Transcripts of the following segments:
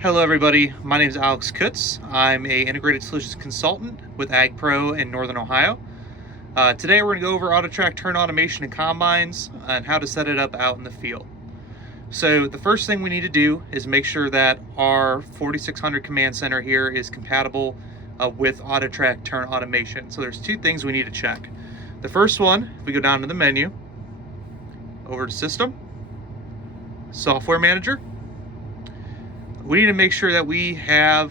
Hello everybody, my name is Alex Kutz. I'm a integrated solutions consultant with AgPro in Northern Ohio. Today we're going to go over AutoTrac turn automation and combines and how to set it up out in the field. So the first thing we need to do is make sure that our 4600 command center here is compatible with AutoTrac turn automation. So there's two things we need to check. The first one, if we go down to the menu, over to System, Software Manager, we need to make sure that we have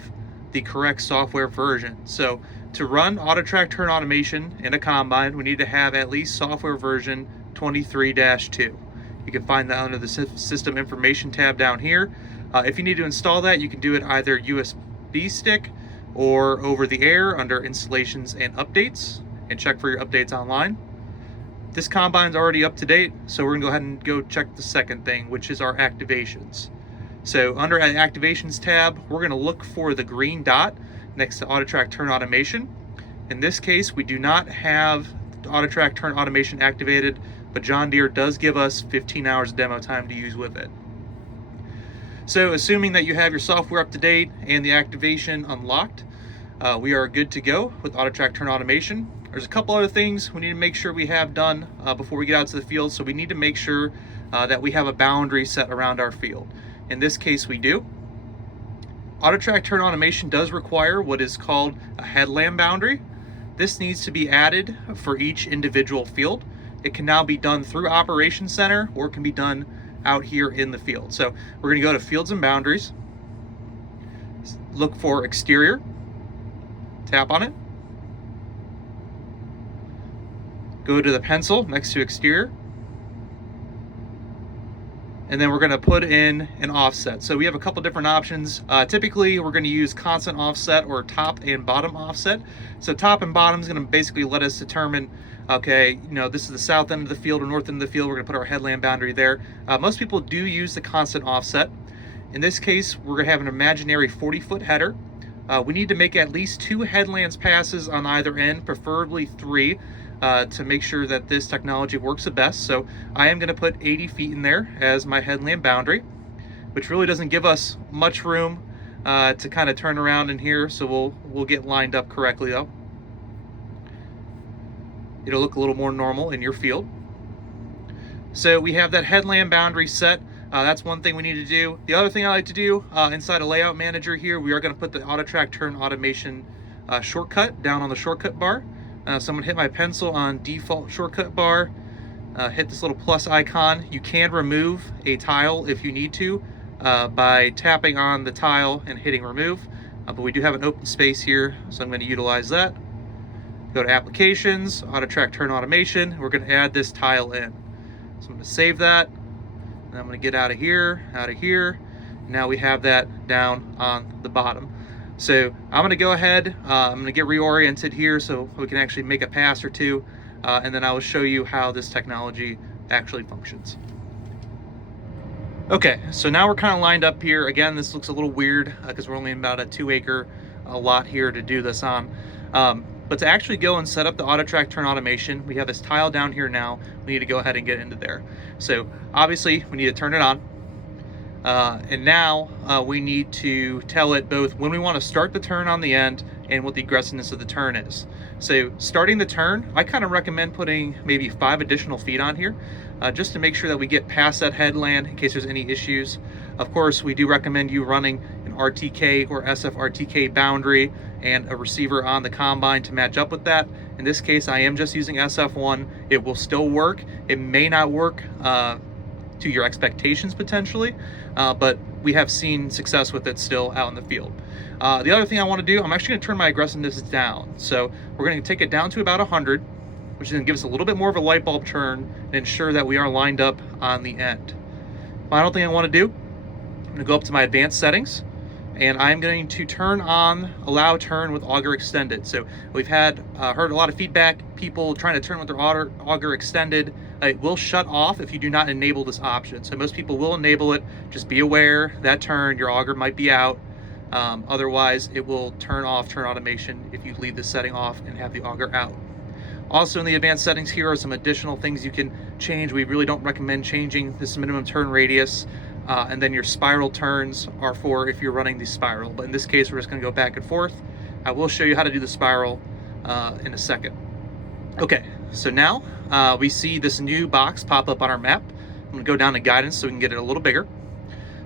the correct software version. So to run AutoTrac turn automation in a combine, we need to have at least software version 23-2. You can find that under the System Information tab down here. If you need to install that, you can do it either USB stick or over the air under Installations and Updates, and check for your updates online. This combine's already up to date, so we're gonna go ahead and go check the second thing, which is our activations. So under the Activations tab, we're going to look for the green dot next to AutoTrac Turn Automation. In this case, we do not have AutoTrac Turn Automation activated, but John Deere does give us 15 hours of demo time to use with it. So assuming that you have your software up to date and the activation unlocked, we are good to go with AutoTrac Turn Automation. There's a couple other things we need to make sure we have done before we get out to the field. So we need to make sure that we have a boundary set around our field. In this case, we do. AutoTrac turn automation does require what is called a headland boundary. This needs to be added for each individual field. It can now be done through Operations Center, or it can be done out here in the field. So we're going to go to Fields and Boundaries, look for Exterior, tap on it, go to the pencil next to Exterior, and then we're going to put in an offset. So we have a couple different options. Typically, we're going to use constant offset or top and bottom offset. So top and bottom is going to basically let us determine, okay, this is the south end of the field or north end of the field. We're going to put our headland boundary there. Most people do use the constant offset. In this case, we're going to have an imaginary 40-foot header. We need to make at least 2 headlands passes on either end, preferably 3. To make sure that this technology works the best. So I am going to put 80 feet in there as my headland boundary, which really doesn't give us much room to kind of turn around in here, so we'll get lined up correctly though. It'll look a little more normal in your field. So we have that headland boundary set. That's one thing we need to do. The other thing I like to do inside a layout manager here, we are going to put the AutoTrac turn automation shortcut down on the shortcut bar. So I'm going to hit my pencil on default shortcut bar, hit this little plus icon. You can remove a tile if you need to by tapping on the tile and hitting remove, but we do have an open space here, so I'm going to utilize that. Go to Applications, AutoTrac Turn Automation. We're going to add this tile in. So I'm going to save that, and I'm going to get out of here. Now we have that down on the bottom. So I'm going to go ahead, I'm going to get reoriented here so we can actually make a pass or two, and then I will show you how this technology actually functions. Okay, so now we're kind of lined up here. Again, this looks a little weird because we're only in about a 2-acre lot here to do this on. But to actually go and set up the AutoTrac turn automation, we have this tile down here now. We need to go ahead and get into there. So obviously we need to turn it on. And now we need to tell it both when we want to start the turn on the end and what the aggressiveness of the turn is. So starting the turn, I kind of recommend putting maybe 5 additional feet on here just to make sure that we get past that headland in case there's any issues. Of course, we do recommend you running an RTK or SF-RTK boundary and a receiver on the combine to match up with that. In this case, I am just using SF1. It will still work. It may not work to your expectations potentially, but we have seen success with it still out in the field. The other thing I want to do, I'm actually going to turn my aggressiveness down. So we're going to take it down to about 100, which is going to give us a little bit more of a light bulb turn and ensure that we are lined up on the end. Final thing I want to do, I'm going to go up to my advanced settings, and I'm going to turn on allow turn with auger extended. So we've heard a lot of feedback, people trying to turn with their auger extended. It will shut off if you do not enable this option. So most people will enable it. Just be aware that turn, your auger might be out. Otherwise, it will turn off turn automation if you leave this setting off and have the auger out. Also in the advanced settings here are some additional things you can change. We really don't recommend changing this minimum turn radius. and then your spiral turns are for if you're running the spiral. But in this case, we're just going to go back and forth. I will show you how to do the spiral in a second. Okay, so now we see this new box pop up on our map. I'm going to go down to guidance so we can get it a little bigger.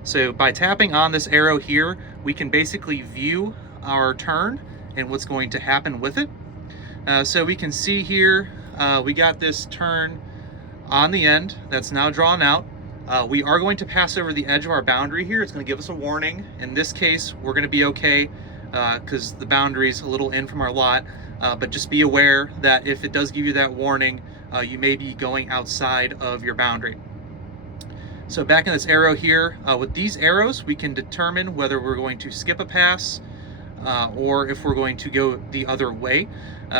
So by tapping on this arrow here, we can basically view our turn and what's going to happen with it. So we can see here, we got this turn on the end that's now drawn out. We are going to pass over the edge of our boundary here. It's going to give us a warning. In this case, we're going to be okay because the boundary is a little in from our lot. But just be aware that if it does give you that warning, you may be going outside of your boundary. So back in this arrow here, with these arrows, we can determine whether we're going to skip a pass or if we're going to go the other way.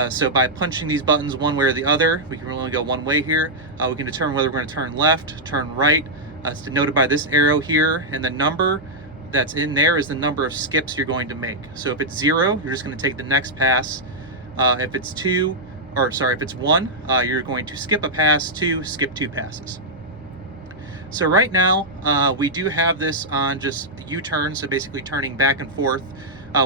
So by punching these buttons one way or the other, we can only go one way here. We can determine whether we're going to turn left, turn right. It's denoted by this arrow here, and the number that's in there is the number of skips you're going to make. So if it's 0, you're just going to take the next pass. If it's 1, you're going to skip a pass. 2, skip 2 passes. So right now, we do have this on just U-turn, so basically turning back and forth.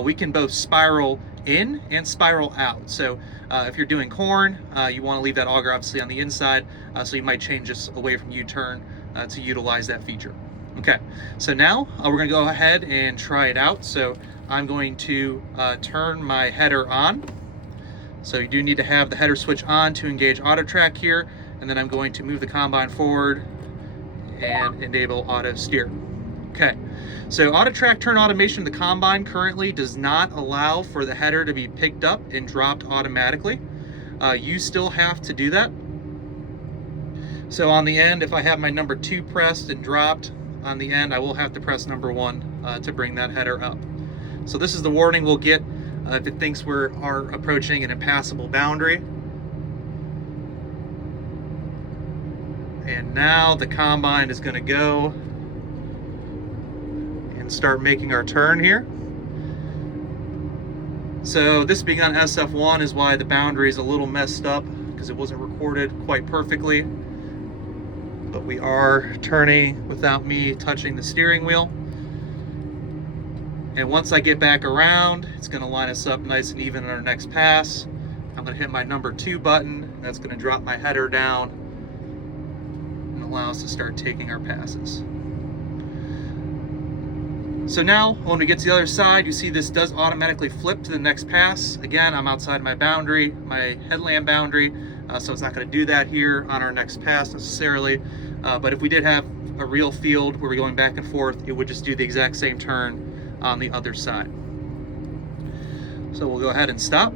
We can both spiral in and spiral out. So if you're doing corn, you want to leave that auger obviously on the inside, so you might change this away from U-turn to utilize that feature. Okay, so now we're going to go ahead and try it out. So I'm going to turn my header on. So you do need to have the header switch on to engage AutoTrac here, and then I'm going to move the combine forward and enable auto steer. Okay, so AutoTrac turn automation in the combine currently does not allow for the header to be picked up and dropped automatically. You still have to do that. So on the end, if I have my number 2 pressed and dropped on the end, I will have to press number 1 to bring that header up. So this is the warning we'll get if it thinks we are approaching an impassable boundary. And now the combine is going to go and start making our turn here. So this being on SF1 is why the boundary is a little messed up, because it wasn't recorded quite perfectly. But we are turning without me touching the steering wheel. And once I get back around, it's going to line us up nice and even on our next pass. I'm going to hit my number 2 button. That's going to drop my header down and allow us to start taking our passes. So now when we get to the other side, you see this does automatically flip to the next pass. Again, I'm outside my boundary, my headland boundary, so it's not going to do that here on our next pass necessarily. But if we did have a real field where we're going back and forth, it would just do the exact same turn on the other side. So we'll go ahead and stop.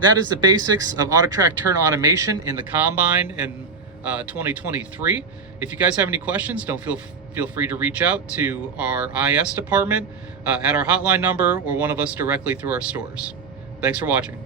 That is the basics of AutoTrac turn automation in the combine in 2023. If you guys have any questions, don't feel free to reach out to our IS department at our hotline number or one of us directly through our stores. Thanks for watching.